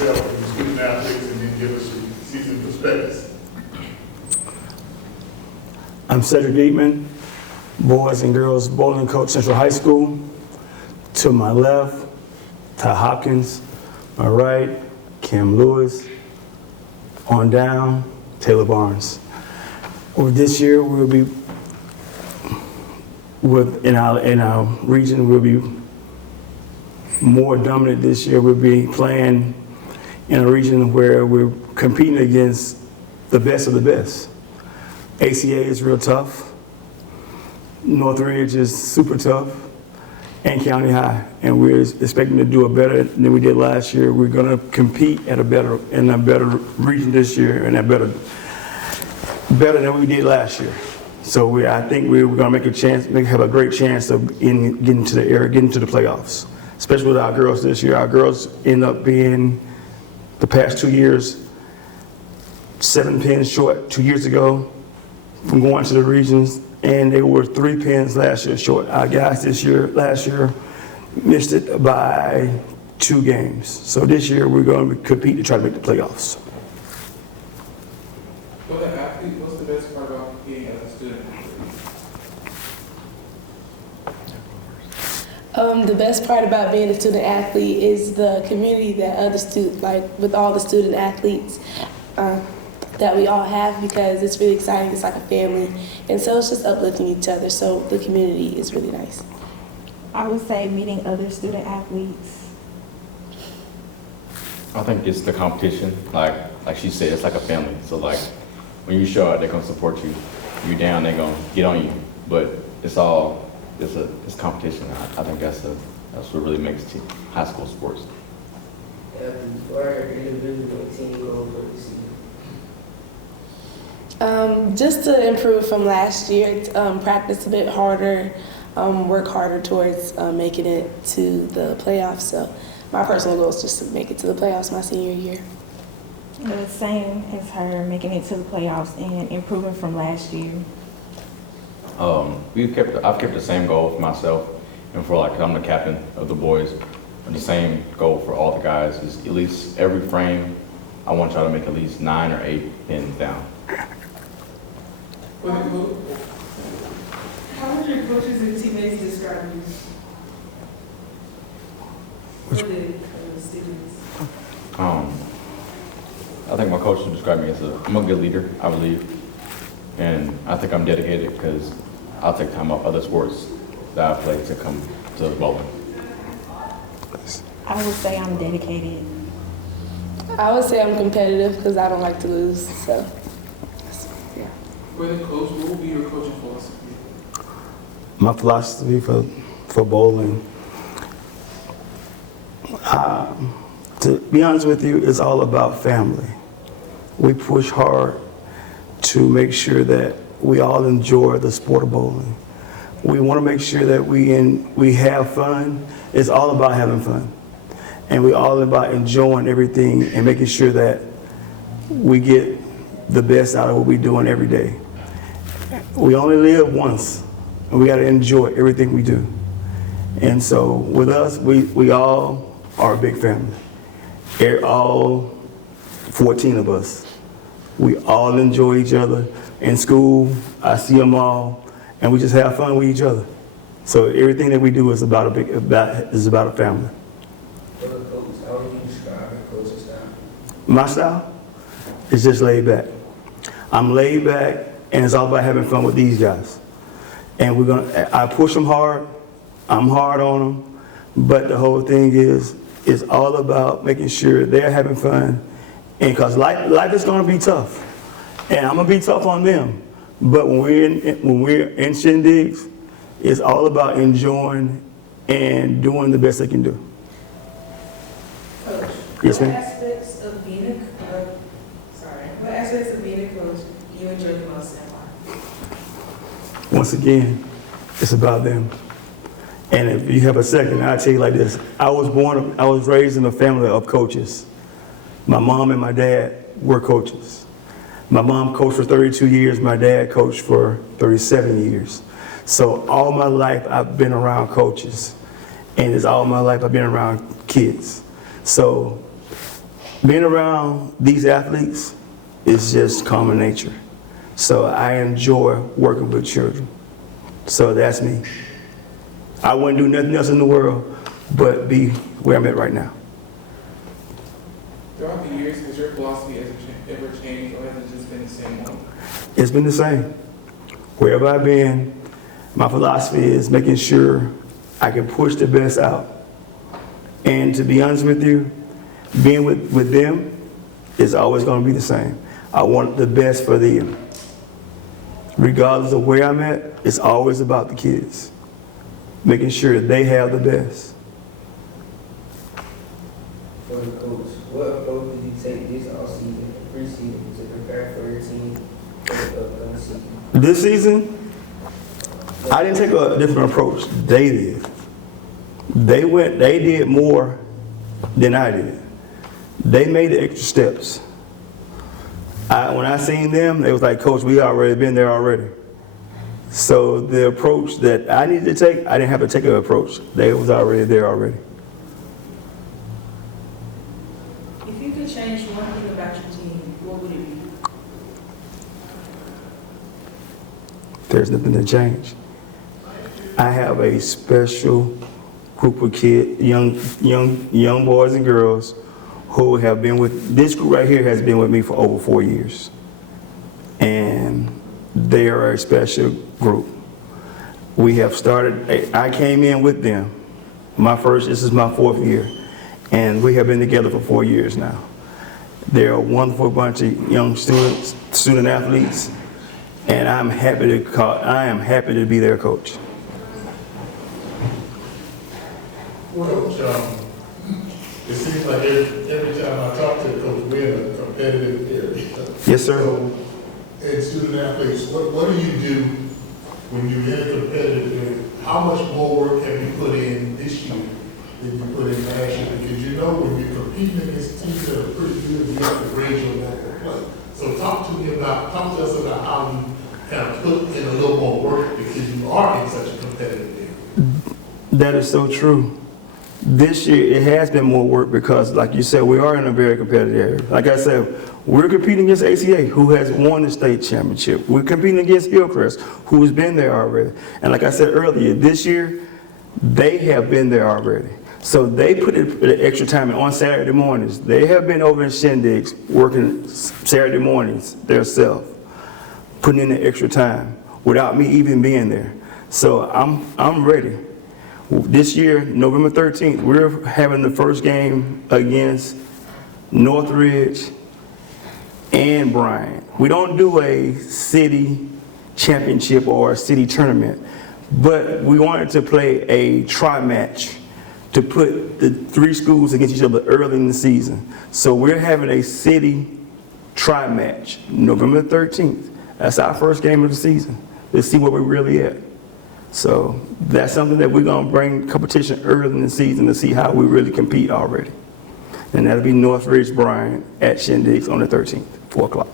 yourself and the student athletes, and then give us your season perspectives. I'm Cedric Eatman, boys and girls bowling coach, Central High School. To my left, Ty Hopkins. My right, Cam Lewis. On down, Taylor Barnes. This year, we'll be in our region. We'll be more dominant this year. We'll be playing in a region where we're competing against the best of the best. ACA is real tough. Northridge is super tough, and County High. And we're expecting to do better than we did last year. We're going to compete in a better region this year, and better than we did last year. So I think we're going to have a great chance of getting to the playoffs, especially with our girls this year. Our girls end up being, the past 2 years, 7 pins short 2 years ago from going to the regions, and they were 3 pins last year short. Our guys last year missed it by 2 games. So this year we're going to compete to try to make the playoffs. For the athlete, what's the best part about being a student? The best part about being a student athlete is the community that with all the student athletes that we all have, because it's really exciting. It's like a family, and so it's just uplifting each other. So the community is really nice. I would say meeting other student athletes. I think it's the competition. Like she said, it's like a family. So like when you show up, they're gonna support you. You down, they're gonna get on you. But it's competition. I think that's what really makes high school sports. What are individual team goals for the season? Just to improve from last year, practice a bit harder, work harder towards making it to the playoffs. So my personal goal is just to make it to the playoffs my senior year. The same as her, making it to the playoffs and improving from last year. I've kept the same goal for myself, and I'm the captain of the boys. The same goal for all the guys is at least every frame. I want y'all to make at least 9 or 8 pins down. For the group, How would your coaches and teammates describe you? For the students? I think my coach would describe me as I'm a good leader, I believe. And I think I'm dedicated because I'll take time off other sports that I play to come to bowling. I would say I'm dedicated. I would say I'm competitive because I don't like to lose. So, yeah. for the coach, what will be your coaching philosophy? My philosophy for bowling, to be honest with you, it's all about family. We push hard to make sure that we all enjoy the sport of bowling. We want to make sure that we have fun. It's all about having fun. And we're all about enjoying everything and making sure that we get the best out of what we're doing every day. We only live once, and we got to enjoy everything we do. And so with us, we all are a big family. All 14 of us. We all enjoy each other. In school, I see them all, and we just have fun with each other. So everything that we do is about a family. For the coach, how would you describe your coaching style? My style is just laid back. I'm laid back, and it's all about having fun with these guys. And I push them hard. I'm hard on them. But the whole thing is all about making sure they're having fun. And because life is going to be tough. And I'm going to be tough on them. But when we're in shindigs, it's all about enjoying and doing the best they can do. Coach, Yes, ma'am. What aspects of being a coach do you enjoy the most and why? Once again, it's about them. And if you have a second, I'll tell you like this. I was raised in a family of coaches. My mom and my dad were coaches. My mom coached for 32 years. My dad coached for 37 years. So all my life I've been around coaches. And it's all my life I've been around kids. So being around these athletes is just common nature. So I enjoy working with children. So that's me. I wouldn't do nothing else in the world but be where I'm at right now. Throughout the years, has your philosophy ever changed, or has it just been the same one? It's been the same. Wherever I've been, my philosophy is making sure I can push the best out. And to be honest with you, being with them is always going to be the same. I want the best for them. Regardless of where I'm at, it's always about the kids. Making sure they have the best. For the coach, what approach did you take this offseason and preseason to prepare for your team for the upcoming season? This season, I didn't take a different approach. They did. They did more than I did. They made the extra steps. When I seen them, they was like, Coach, we already been there already. So the approach that I needed to take, I didn't have to take an approach. They was already there already. If you could change one thing about your team, what would it be? There's nothing to change. I have a special group of kids, young boys and girls who have been with, this group right here has been with me for over 4 years. And they are a special group. We have started, I came in with them. This is my 4th year. And we have been together for 4 years now. They're a wonderful bunch of young student athletes. And I am happy to be their coach. Well, it seems like every time I talk to a coach, we're in a competitive area. Yes, sir. So, and student athletes, what do you do when you're in a competitive area? How much more work have you put in this year than you put in last year? Because you know when you're competing against teams that are pretty good, you have to raise your level of play. So talk to us about how you kind of put in a little more work because you are in such a competitive area. That is so true. This year, it has been more work because, like you said, we are in a very competitive area. Like I said, we're competing against ACA, who has won the state championship. We're competing against Hillcrest, who has been there already. And like I said earlier, this year, they have been there already. So they put the extra time in on Saturday mornings. They have been over in Shindigs working Saturday mornings themselves, putting in the extra time without me even being there. So I'm ready. This year, November 13th, we're having the first game against Northridge and Bryan. We don't do a city championship or a city tournament, but we wanted to play a tri-match to put the 3 schools against each other early in the season. So we're having a city tri-match, November 13th. That's our first game of the season. Let's see where we're really at. So that's something that we're going to bring competition early in the season to see how we really compete already. And that'll be Northridge Bryan at Shindigs on the 13th, 4 o'clock.